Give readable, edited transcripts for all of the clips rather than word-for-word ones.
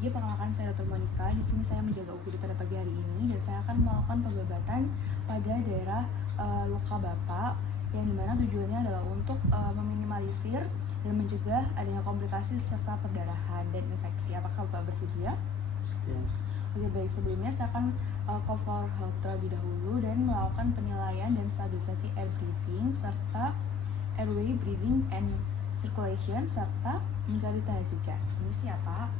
lagi, perkenalkan saya Dr. Monica. Di sini saya menjaga UGD pada pagi hari ini dan saya akan melakukan pengobatan pada daerah luka Bapak yang dimana tujuannya adalah untuk meminimalisir dan mencegah adanya komplikasi serta perdarahan dan infeksi. Apakah Bapak bersedia? Ya. Oke, baik. Sebelumnya saya akan cover health terlebih dahulu dan melakukan penilaian dan stabilisasi air breathing serta airway breathing and circulation serta mencari tanda jejas. Ini siapa?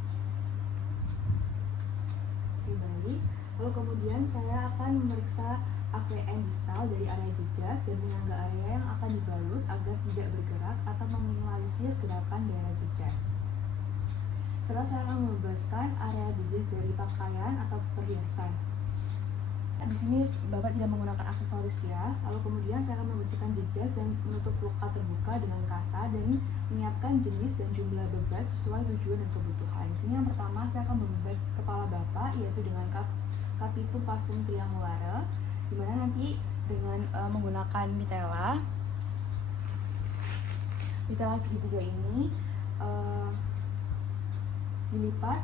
Oke, baik. Lalu kemudian saya akan memeriksa AVN distal dari area jejas dan menyangga area yang akan dibalut agar tidak bergerak atau meminimalisir gerakan daerah jejas. Setelah saya akan membebaskan area jejas dari pakaian atau perhiasan. Di sini Bapak tidak menggunakan aksesoris ya. Lalu kemudian saya akan membersihkan jejas dan menutup luka terbuka dengan kasa dan menyiapkan jenis dan jumlah bebat sesuai tujuan dan kebutuhan. Di sini yang pertama saya akan membebat kepala Bapak yaitu dengan Capitu Parfum Triangulare, di mana nanti dengan menggunakan mitela segitiga ini dilipat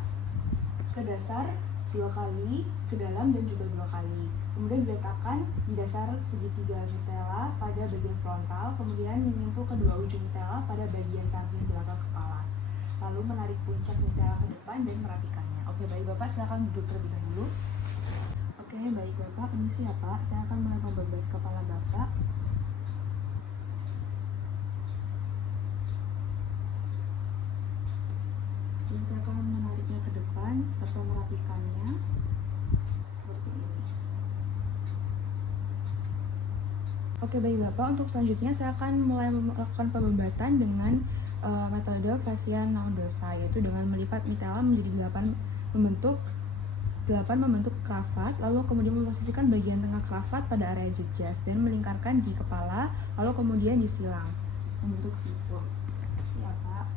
ke dasar 2 kali, ke dalam dan juga 2 kali. Kemudian diletakkan di dasar segitiga mitela pada bagian frontal, kemudian menyimpul kedua ujung mitela pada bagian samping belakang kepala. Lalu menarik puncak mitela ke depan dan merapikannya. Oke, baik Bapak, silakan duduk terlebih dahulu. Oke, baik Bapak, permisi ya Pak. Saya akan mulai membebat kepala Bapak. Dan saya akan menariknya ke depan serta merapikannya seperti ini. Oke, baik Bapak, untuk selanjutnya saya akan mulai melakukan pembebatan dengan metode fascia nodosa, yaitu dengan melipat mitela menjadi 8 membentuk kravat, lalu kemudian memposisikan bagian tengah kravat pada area jejas dan melingkarkan di kepala, lalu kemudian disilang membentuk siput. Siapa?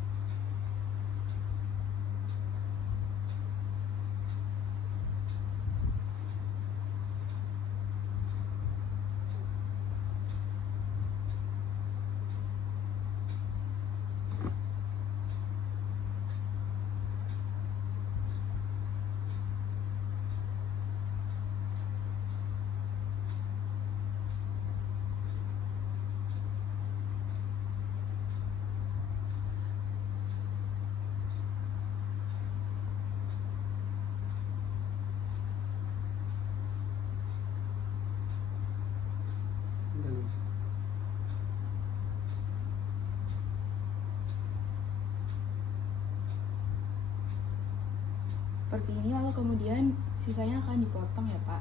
Seperti ini, lalu kemudian sisanya akan dipotong ya Pak.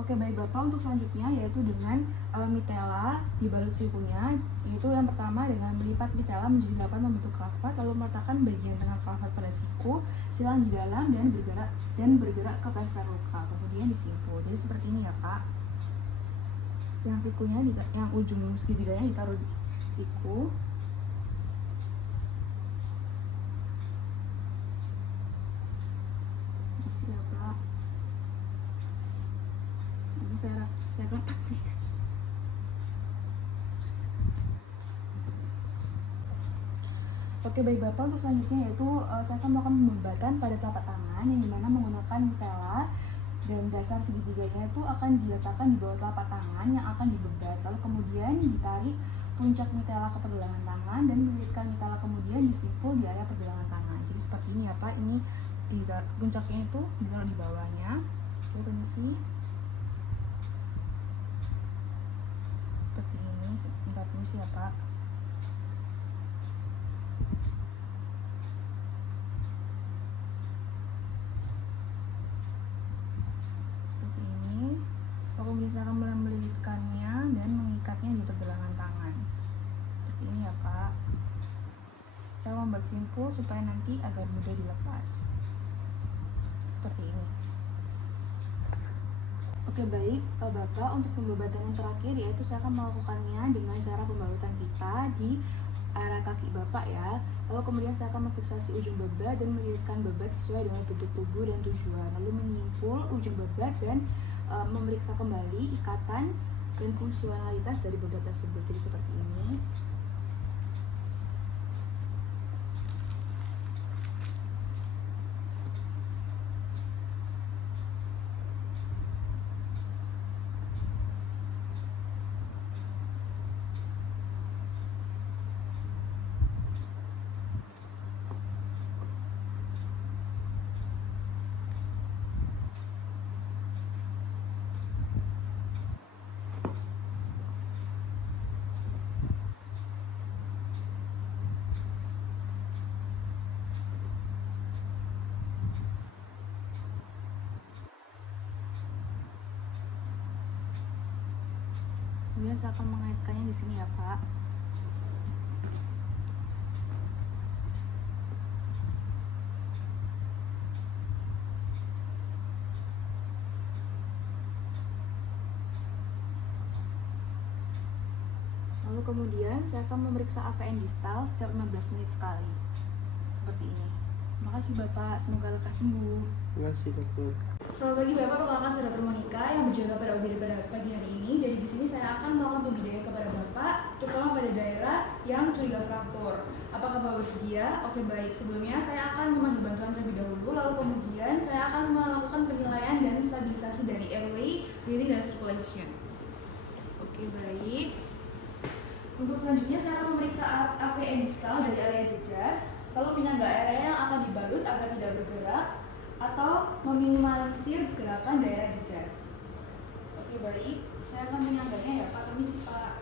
Oke, baik Bapak, untuk selanjutnya yaitu dengan mitela dibalut sikunya, yaitu yang pertama dengan melipat mitela menjadi 8 membentuk kravat, lalu meletakkan bagian tengah kravat pada siku, silang di dalam dan bergerak ke perifer luka, kemudian disimpul. Jadi seperti ini ya Pak. Yang sikunya, yang ujung segitiganya ditaruh di siku. Siapa? Ini saya akan Oke, baik Bapak, untuk selanjutnya yaitu saya akan melakukan pembebatan pada telapak tangan yang dimana menggunakan mitela dan dasar segitiganya itu akan diletakkan di bawah telapak tangan yang akan dibebat, lalu kemudian ditarik puncak mitela ke pergelangan tangan dan melilitkan mitela kemudian disimpul di area pergelangan tangan. Jadi seperti ini ya Pak, ini puncaknya itu ditaruh di bawahnya. Oke, permisi. Seperti ini, bentar permisi ya Pak. Seperti ini. Kemudian saya akan mulai melilitkannya dan mengikatnya di pergelangan tangan. Seperti ini ya Pak. Saya membuat simpul supaya nanti agar mudah dilepas. Seperti ini. Oke, baik Bapak, untuk pembebatan yang terakhir yaitu saya akan melakukannya dengan cara pembalutan pita di area kaki Bapak ya. Lalu kemudian saya akan memfiksasi ujung bebat dan melilitkan bebat sesuai dengan bentuk tubuh dan tujuan, lalu menyimpul ujung bebat dan memeriksa kembali ikatan dan fungsionalitas dari bebat tersebut. Jadi seperti ini. kemudian saya akan mengaitkannya di sini ya Pak. Lalu kemudian saya akan memeriksa AVN distal setiap 15 menit sekali. Seperti ini. Terima kasih Bapak, semoga lekas sembuh. Terima kasih dokter. Selamat pagi Bapak, perkenalkan saya Dr. Monica yang berjaga pada UGD pada pagi hari ini. Jadi di sini saya akan melakukan pembidayaan kepada Bapak, terutama pada daerah yang curiga fraktur. Apakah Bapak bersedia? Oke baik, sebelumnya saya akan memanggil bantuan terlebih dahulu, lalu kemudian saya akan melakukan penilaian dan stabilisasi dari airway, breathing, dan circulation. Oke baik. Untuk selanjutnya saya akan memeriksa AVN distal dari area jejas, lalu menyangga area yang akan dibalut agar tidak bergerak, atau meminimalisir gerakan daerah jejas. Oke baik, saya akan menyangganya ya Pak, permisi Pak.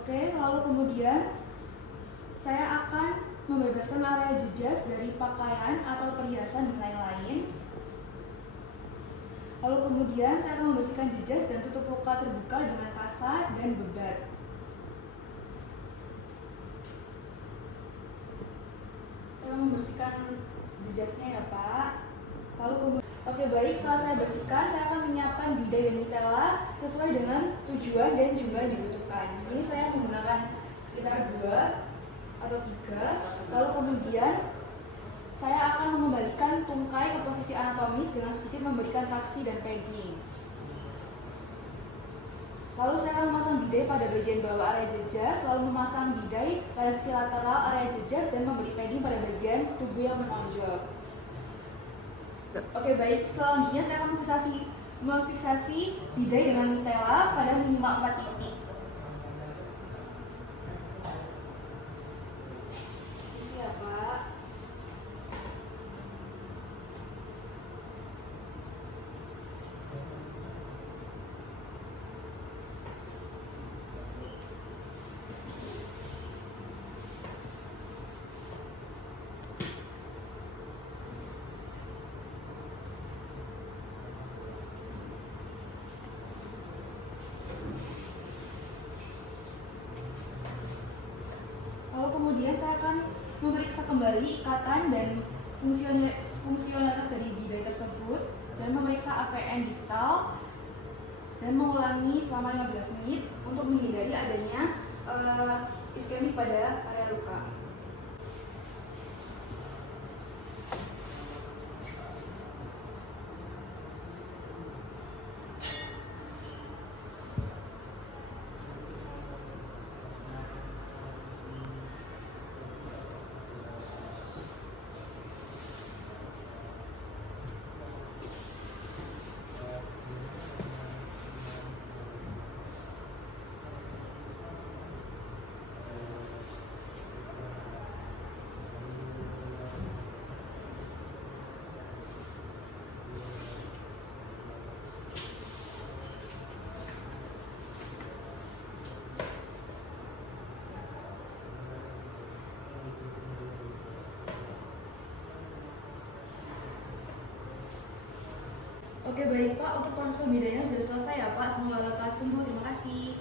Oke, lalu kemudian saya akan membebaskan area jejas dari pakaian atau perhiasan dan lain-lain. Lalu kemudian saya akan membersihkan jejas dan tutup luka terbuka dengan kasa dan bebat. Saya membersihkan jejasnya ya Pak. Lalu kemudian, oke baik, setelah saya bersihkan, saya akan menyiapkan bidet dan mitela sesuai dengan tujuan dan jumlah yang dibutuhkan. Di sini saya menggunakan sekitar 2 atau 3. Lalu kemudian saya akan mengembalikan tungkai ke posisi anatomis dengan sedikit memberikan traksi dan padding. Lalu saya akan memasang bidet pada bagian bawah area jejas, lalu memasang bidet pada sisi lateral area jejas dan memberi padding pada bagian tubuh yang menonjol. Oke baik, selanjutnya saya akan memfiksasi bidet dengan mitela pada minimal 4 titik. Isi ya Pak. Lalu kemudian saya akan memeriksa kembali ikatan dan fungsionalitas dari bidet tersebut dan memeriksa AVN distal dan mengulangi selama 15 menit untuk menghindari adanya iskemik pada area luka. Oke baik Pak, untuk proses pembidayanya sudah selesai ya Pak, semoga lekas sembuh, terima kasih.